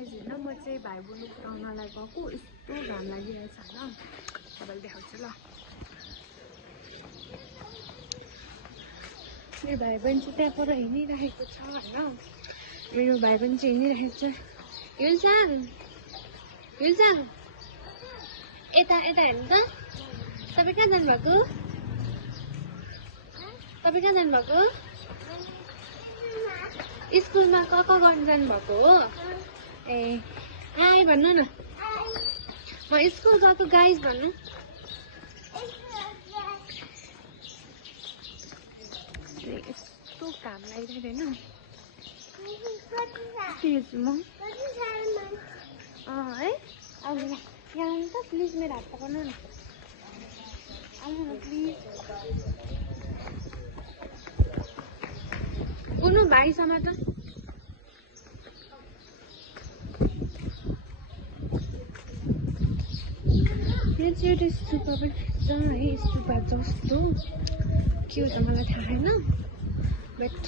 guys हैन म चाहिँ भाइ बोल्नु पुऱ्याउनलाई गएको यस्तो घाम लागिरहेछ हैन तपाईलाई देखाउँछु ल मेरो भाइ पनि चाहिँ त्यहाँ पर हिँडिरहेको छ हैन मेरो भाइ पनि चाहिँ हिँडिरहेको छ युल्साङ यता यता हेर्नु त तपाईँ कहाँ जानुभएको तपाईँ कहाँ जानुभएको स्कुलमा क गर्नु जानुभएको हो ए हाई भन्नु न म स्कुल गएको गाइज भन्नु यस्तो घाम लागिरहेको होइन म है आउनु यहाँ आउनु त प्लिज मेरो हात पकाउनु न आउनु न प्लिज बुनु भाइसँग त यहाँ चाहिँ एउटा स्तुपा पनि छ है स्तुपा जस्तो के हो त मलाई थाहा छैन बट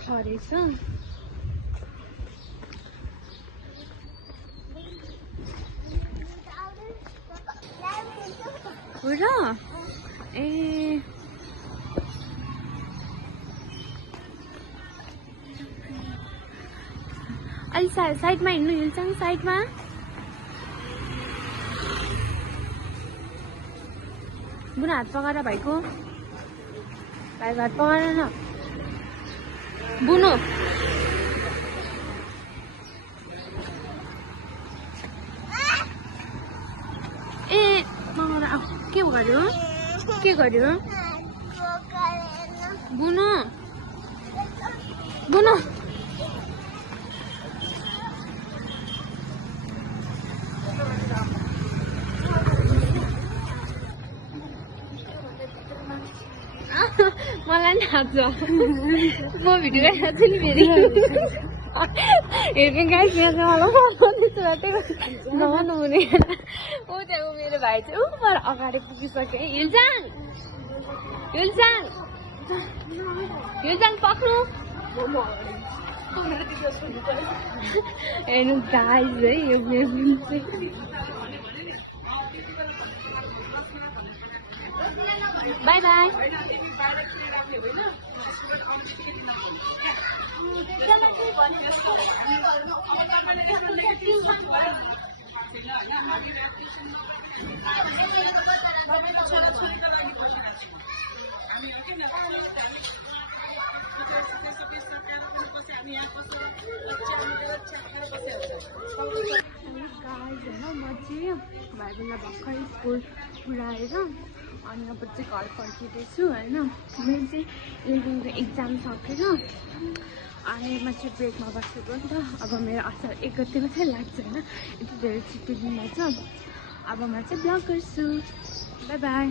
छ रहेछ हो र ए अलि साइडमा हिँड्नु हिल्छ साइडमा बुनु हात पकाएर भाइको भाइको हात पकाएर न बुनु ए मगर के गर्यो बुनु बुनु मलाई नाच्छ म भिडियो गरिरहेको छु नि फेरि हेर्ने गाइस यहाँ चाहिँ मलाई नभन्नु हुने ऊ त्यहाँ मेरो भाइ चाहिँ ऊ मलाई अगाडि पुगिसक्यो है युल्जाङ पक्नु हेर्नु गाइस है यो मेरो चाहिँ बाई बाई म चाहिँ भाइ बेला भर्खर स्कुल पुऱ्याएर अनि अब चाहिँ घर फर्किँदैछु होइन मेरो चाहिँ 11 एक्जाम सकेर अनि म चाहिँ ब्रेकमा बसेको नि त अब मेरो असार 1 गते मात्रै लाग्छ होइन यति धेरै छुट्टी दिँदैछ अब म चाहिँ ब्लग गर्छु बाई बाई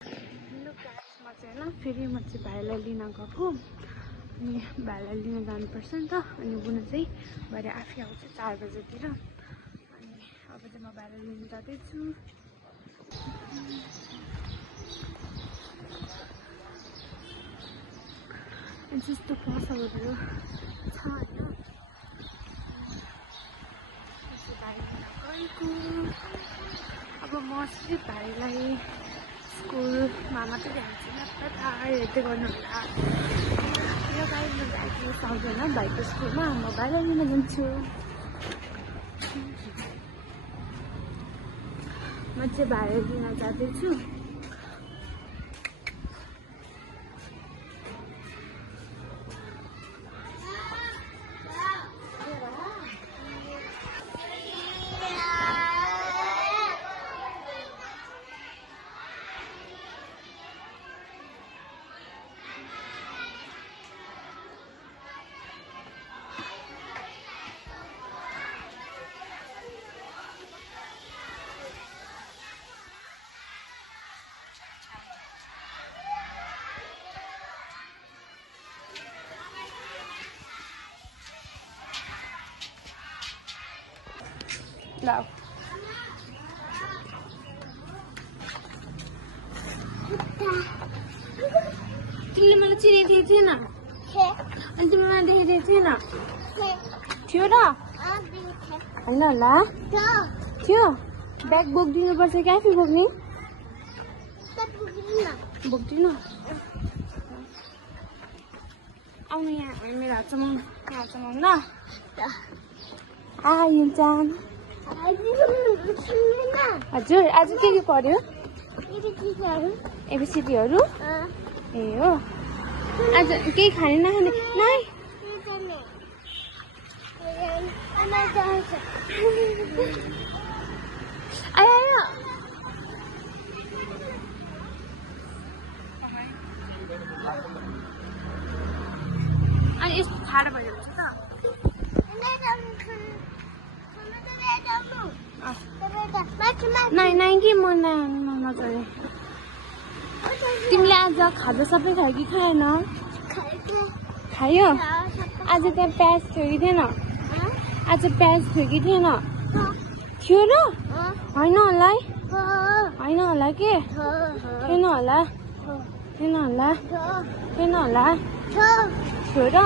हेलो गाइस म चाहिँ होइन फेरि म चाहिँ भाइलाई लिन गएको अनि भाइलाई लिन जानुपर्छ नि त अनि बुनु चाहिँ भरे आफै आउँछ 4 बजेतिर अनि अब चाहिँ म भाइलाई लिन जाँदैछु जस्तो पसलहरू छ होइन गएको अब म चाहिँ भाइलाई स्कुलमा मात्रै ल्याउँछु थाहा हेर्दै गर्नुहोला र गाई म आइपुग्नु सक्दैन भाइको स्कुलमा म भाइलाई लिन जान्छु म चाहिँ भाइलाई लिन जाँदैछु लाओ तिमीले मलाई चिनेको थिएन अनि तिमीले मलाई देखेको थिएन थियो र होइन होला थियो ब्याग बोकिदिनुपर्छ कि आफै बोक्ने बोक्दिनँ आउनु यहाँ मेरो हात चमाउनु ल युजान हजुर आज के पर्यो एबिसिडीहरू ए हो आज केही खाने नखाने नाइ आयो अनि यस्तो ठाडो भयो त नाइ कि म नचढे तिमीले आज खाजा सबै खायो कि खाएन खायो आज त्यहाँ प्याज थियो कि थिएन आज प्याज थियो कि थिएन थियो र होइन होला है होइन होला के थिएन होला थिएन होला थिएन होला थियो र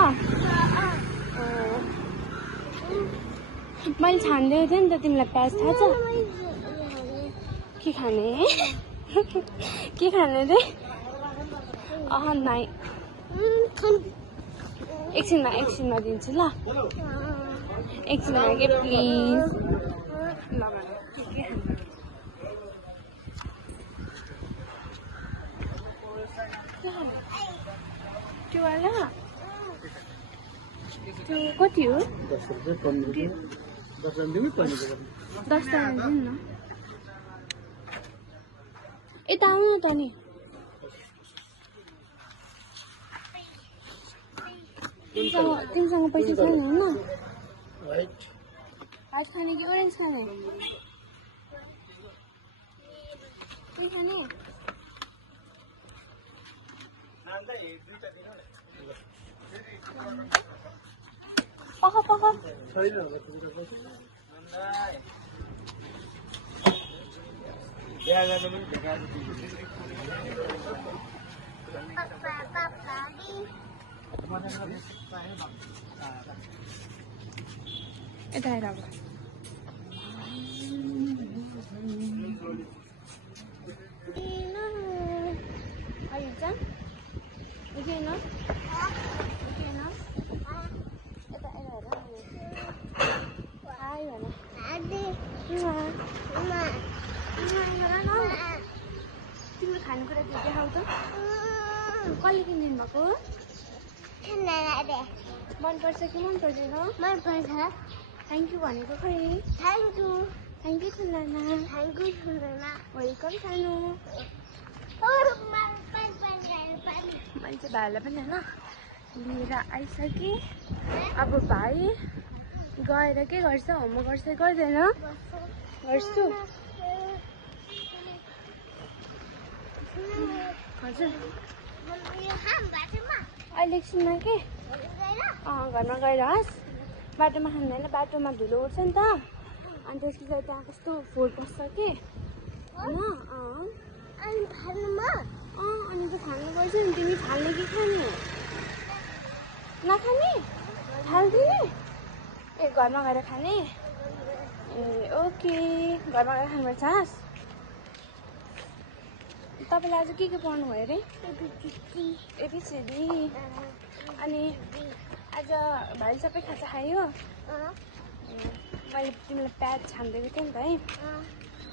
मैले छानिदिएको थिएँ नि त तिमीलाई प्याज थाहा छ के खाने के खाने रे नाइ एकछिनमा दिन्छु ल एकछिनमा के प्लिज ल के त्यो वाला त्यो कति हो 10 दिनु न यता आउनु न त नि तिमीसँग पैसा छैन होइन व्हाइट खाने कि ओरेन्ज खाने के खाने पख यता आएर अब तिम्रो खानेकुरा के देखाउ त कसले किनिदिनु भएको मनपर्छ कि मन पर्दैन मनपर्छ थ्याङ्क यू भनेको खै थ्याङ्क यू ठुलाना वेलकम सानो मैले चाहिँ भाइलाई पनि होइन लिएर आइसकेँ अब भाइ गएर के गर्छ होमवर्क गर्छ गर्दैन गर्छु हजुर अहिले एकछिनमा के घरमा गएर होस् बाटोमा खाँदैन बाटोमा धुलो उठ्छ नि त अनि त्यस पछाडि त्यहाँ कस्तो फोहोर पस्छ कि होइन अनि त खानुपर्छ नि तिमी फाल्ने कि खाने नखाने फाल्दिने ए घरमा गएर खाने ए ओके घरमा गएर खानुपर्छ तपाईँले आज के पढ्नु भयो अरे एबिसिडी अनि आज भाइले सबै खाजा खायो मैले तिमीलाई प्याज छानिदिएको थिएँ नि त है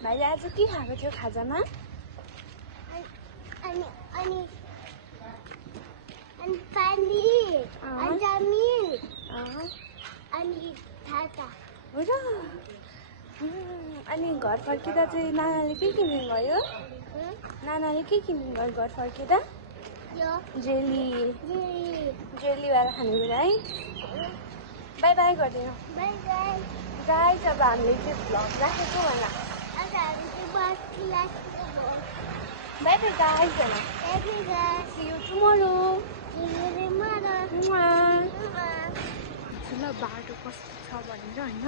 भाइले आज के खाएको थियो खाजामा हो र अनि घर फर्किँदा चाहिँ नानाले के किनिदिनु भयो नानाले के किनिदिनु भयो घर फर्किँदा जेलीवाला खानेकुरा है बाई बाई गरिदिनु गाइस अब हामीले चाहिँ भ्लग राखेको होला बाई बाई गाइस भन see you tomorrow ल बाटो कस्तो छ भनेर होइन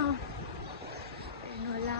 हेर्नु होला